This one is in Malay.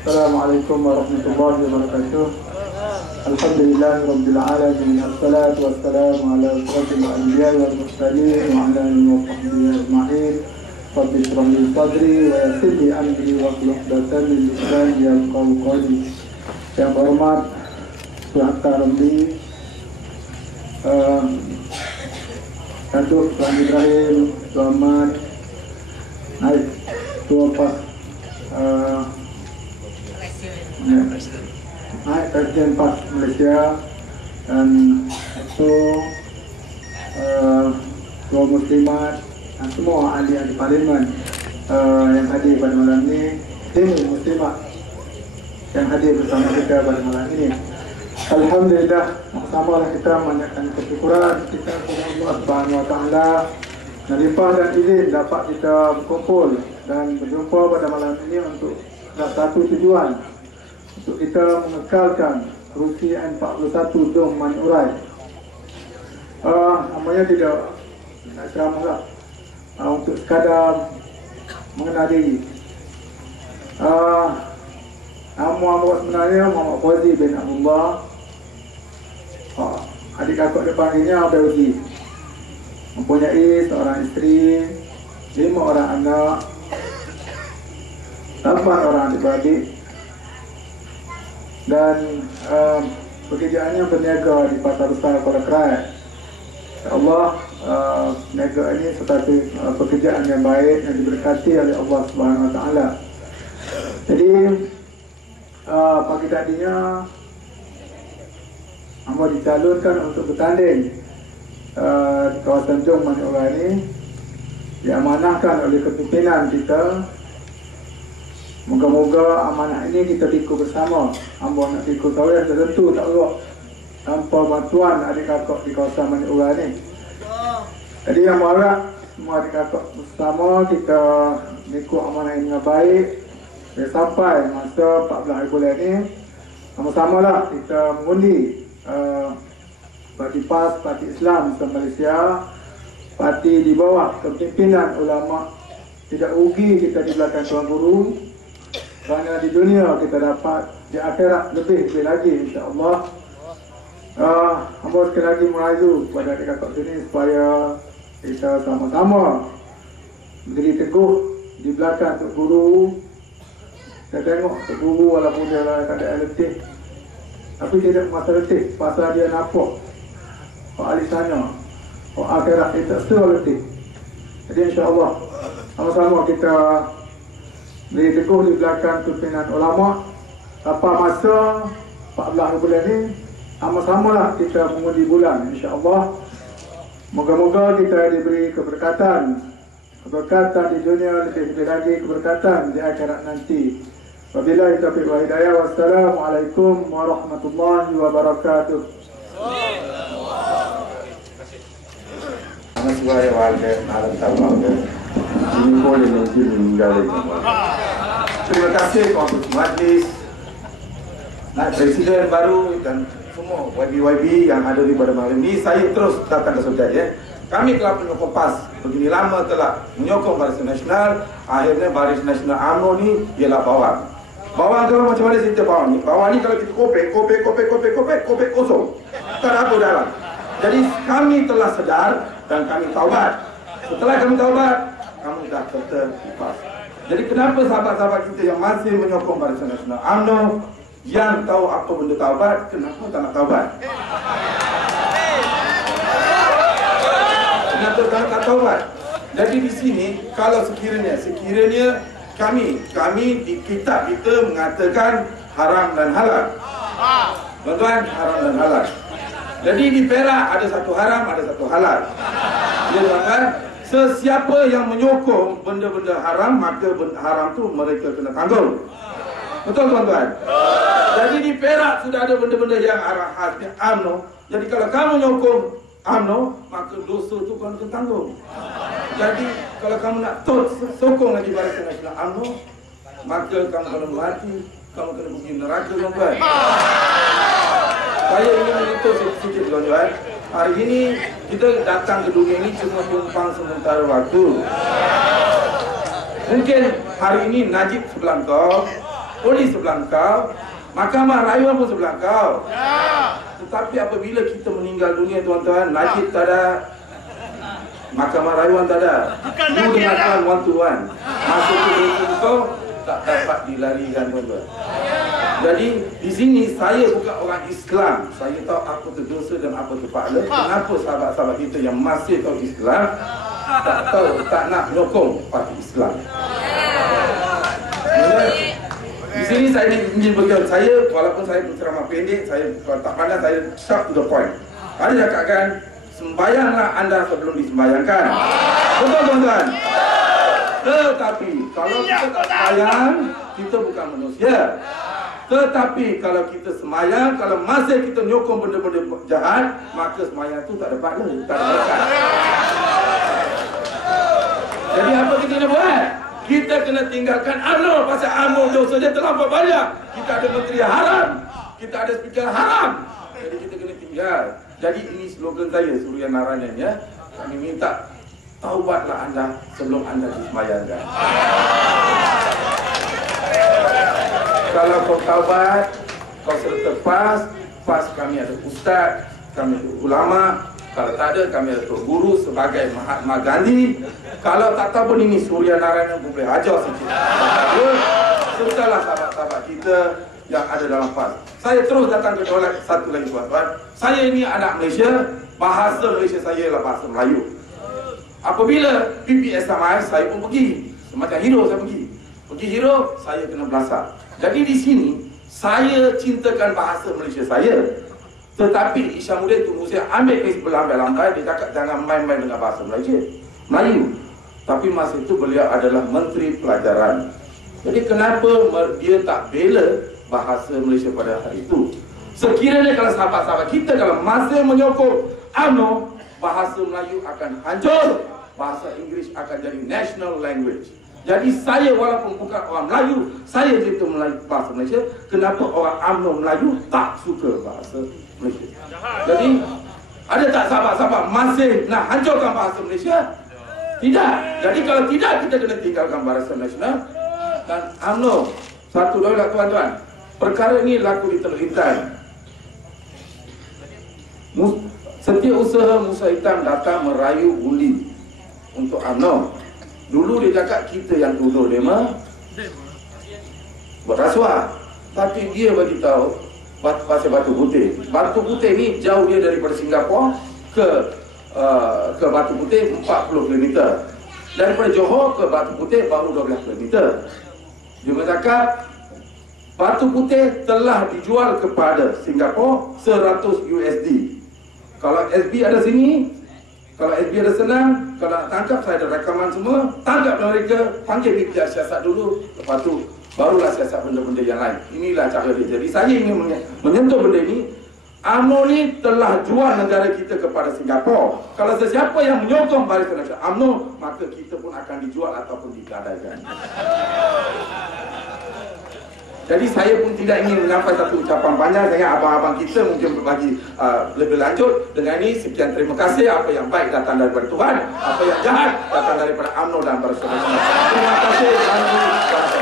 Assalamualaikum warahmatullahi wabarakatuh. Alhamdulillah rabbil alamin. Assalatu wassalamu ala asyrafil anbiya wal mursalin wa ala alihi wa sahbihi ajma'in. Rabbi shrah li sadri wa yassir li amri wa hlul 'uqdatam min lisani yafqahu qawli. Yang berhormat Tuan Ramli uh, Datuk Tuan Ibrahim Tuan Naik Tuan Pak uh, ya, Naik Presiden Pak Malaysia dan itu uh, Tuan Muslimat dan semua ahli-ahli parlimen uh, yang hadir pada malam ini. Tim Muslimat yang hadir bersama kita pada malam ini Alhamdulillah sama lah kita menyatakan kesyukuran kita kepada Allah Subhanahu Wa Taala dan limpah dan izin dapat kita berkumpul dan berjumpa pada malam ini untuk satu tujuan untuk kita mengekalkan Rusi N41 Dom Manurai. Uh, namanya tidak nak ceramah lah. Uh, untuk sekadar mengenal diri. Uh, nama Muhammad sebenarnya Muhammad Fauzi bin Abdullah. Uh, adik kakak dia panggilnya Abdul Mempunyai seorang isteri, lima orang anak, lapan orang adik-beradik dan um, pekerjaannya berniaga di Pasar Besar Kuala Kerat. Allah uh, niaga ini satu uh, pekerjaan yang baik yang diberkati oleh Allah Subhanahu Wa Taala. Jadi uh, pagi tadinya Amba dicalonkan untuk bertanding uh, di kawasan Jom Maniora ini diamanahkan oleh kepimpinan kita Moga-moga amanah ini kita pikul bersama. Hamba nak pikul tahu yang tertentu tak berok. Tanpa bantuan adik kakak di kawasan Maniura ni. Jadi yang harap semua adik kakak bersama kita ikut amanah ini dengan baik. Dia sampai masa 14 hari bulan ni. Sama-sama lah kita mengundi uh, Parti PAS, Parti Islam di Malaysia. Parti di bawah kepimpinan ulama. Tidak rugi kita di belakang Tuan Guru kerana di dunia kita dapat di akhirat lebih lebih lagi insya-Allah. Uh, hamba sekali lagi merayu kepada adik kakak sini supaya kita sama-sama berdiri teguh di belakang Tok Guru. Saya tengok Tok Guru walaupun dia lah tak ada letih. Tapi dia tidak masa letih pasal dia nampak Pak Ali sana. Pak akhirat kita still letih. Jadi insya-Allah sama-sama kita di teguh di belakang pimpinan ulama apa masa 14 bulan ni sama-sama lah kita mengundi bulan insya-Allah moga-moga kita diberi keberkatan keberkatan di dunia lebih-lebih lagi keberkatan di akhirat nanti wabillahi taufiq wa hidayah wassalamualaikum warahmatullahi wabarakatuh Nama saya Terima kasih kepada majlis Naik Presiden baru dan semua YB-YB yang ada di pada malam ini. Saya terus datang ke subjek ya. Kami telah menyokong PAS begini lama telah menyokong Barisan Nasional. Akhirnya Barisan Nasional UMNO ni ialah bawang. Bawang kalau macam mana cerita bawang ni? Bawang ni kalau kita kopek, kopek, kopek, kopek, kopek, kopek kosong. Tak ada apa dalam. Jadi kami telah sedar dan kami taubat. Setelah kami taubat Kami dah terlepas Jadi kenapa sahabat-sahabat kita yang masih menyokong Barisan Nasional? UMNO Yang tahu apa benda taubat Kenapa tak nak taubat? Kenapa tak nak taubat? Jadi di sini Kalau sekiranya Sekiranya kami Kami di kitab kita mengatakan Haram dan halal. Tuan-tuan Haram dan halal. Jadi di Perak ada satu haram Ada satu halal. Ya tuan-tuan Sesiapa yang menyokong benda-benda haram Maka benda haram tu mereka kena tanggung. Betul tuan-tuan? Jadi di Perak sudah ada benda-benda yang arah hati UMNO Jadi kalau kamu nyokong UMNO Maka dosa tu kau kena tanggung. Jadi kalau kamu nak tot, sokong lagi Barisan Nasional UMNO Maka kamu kalau mati Kamu kena pergi neraka tuan-tuan. Saya ingin menyentuh sedikit tuan-tuan. Hari ini kita datang ke dunia ini cuma tumpang sementara waktu Mungkin hari ini Najib sebelah kau polis sebelah kau, mahkamah rayuan pun sebelah kau. Tetapi apabila kita meninggal dunia tuan-tuan, Najib tak ada, mahkamah rayuan tak ada. Bukan Najib ada. One to one. Masuk ke hukum kau, tak dapat dilarikan tuan-tuan. Jadi di sini saya bukan orang Islam. Saya tahu apa tu dosa dan apa tu pahala. Kenapa sahabat-sahabat kita yang masih tahu Islam tak tahu tak nak menyokong parti Islam. Mula, Di sini saya ingin beritahu saya walaupun saya berceramah pendek, saya tak pandai saya sharp to the point. Ada cakapkan sembayanglah anda sebelum disembayangkan. Betul tuan-tuan? Tetapi kalau kita tak sembayang, kita bukan manusia. Tetapi kalau kita semayang, kalau masih kita nyokong benda-benda jahat, maka semayang itu tak ada pahala, tak ada berkat. Jadi apa kita kena buat? Kita kena tinggalkan UMNO pasal UMNO dosa dia terlampau banyak. Kita ada menteri haram, kita ada speaker haram. Jadi kita kena tinggal. Jadi ini slogan saya Surya Narayan ya. Kami minta taubatlah anda sebelum anda disemayangkan. Kalau kau taubat, kau serta pas, pas kami ada ustaz, kami ada ulama, kalau tak ada kami ada tok guru sebagai Mahatma Gandhi. Kalau tak tahu pun ini Surya Narayana pun boleh ajar sikit. Sertalah sahabat-sahabat kita yang ada dalam PAS. Saya terus datang ke toilet satu lagi tuan-tuan. Saya ini anak Malaysia, bahasa Malaysia saya ialah bahasa Melayu. Apabila PPS sama saya pun pergi. Semacam hero saya pergi. Pergi hero, saya kena belasah. Jadi di sini, saya cintakan bahasa Malaysia saya. Tetapi Isyamuddin Tun Hussein ambil kes berlambai-lambai, dia cakap jangan main-main dengan bahasa Malaysia. Melayu. Tapi masa itu beliau adalah Menteri Pelajaran. Jadi kenapa dia tak bela bahasa Malaysia pada hari itu? Sekiranya kalau sahabat-sahabat kita kalau masih menyokong UMNO, bahasa Melayu akan hancur, bahasa Inggeris akan jadi national language. Jadi saya walaupun bukan orang Melayu, saya cinta Melayu, bahasa Malaysia. Kenapa orang UMNO Melayu tak suka bahasa Malaysia? Jadi ada tak sahabat-sahabat masih nak hancurkan bahasa Malaysia? Tidak. Jadi kalau tidak kita kena tinggalkan bahasa nasional dan UMNO. Satu dua tuan-tuan. Perkara ini laku di Teluk Intan. Mus- Setiausaha Musa Hitam datang merayu undi untuk UMNO. Dulu dia cakap kita yang tuduh dia mah berasuah. Tapi dia bagi tahu batu pasir batu putih. Batu putih ni jauh dia daripada Singapura ke uh, ke Batu Putih 40 km. Daripada Johor ke Batu Putih baru 12 km. Dia bercakap Batu Putih telah dijual kepada Singapura 100 USD. Kalau SB ada sini, kalau SB ada senang, kalau nak tangkap saya ada rekaman semua, tangkap mereka, panggil pihak siasat dulu, lepas tu barulah siasat benda-benda yang lain. Inilah cara dia. Jadi saya ingin menye- menyentuh benda ini. UMNO ni telah jual negara kita kepada Singapura. Kalau sesiapa yang menyokong Barisan Nasional UMNO, maka kita pun akan dijual ataupun digadaikan. Jadi saya pun tidak ingin menyampaikan satu ucapan panjang. Saya abang-abang kita mungkin berbagi uh, lebih lanjut. Dengan ini sekian terima kasih. Apa yang baik datang daripada Tuhan Apa yang jahat datang daripada UMNO dan Nasional Terima kasih. Terima kasih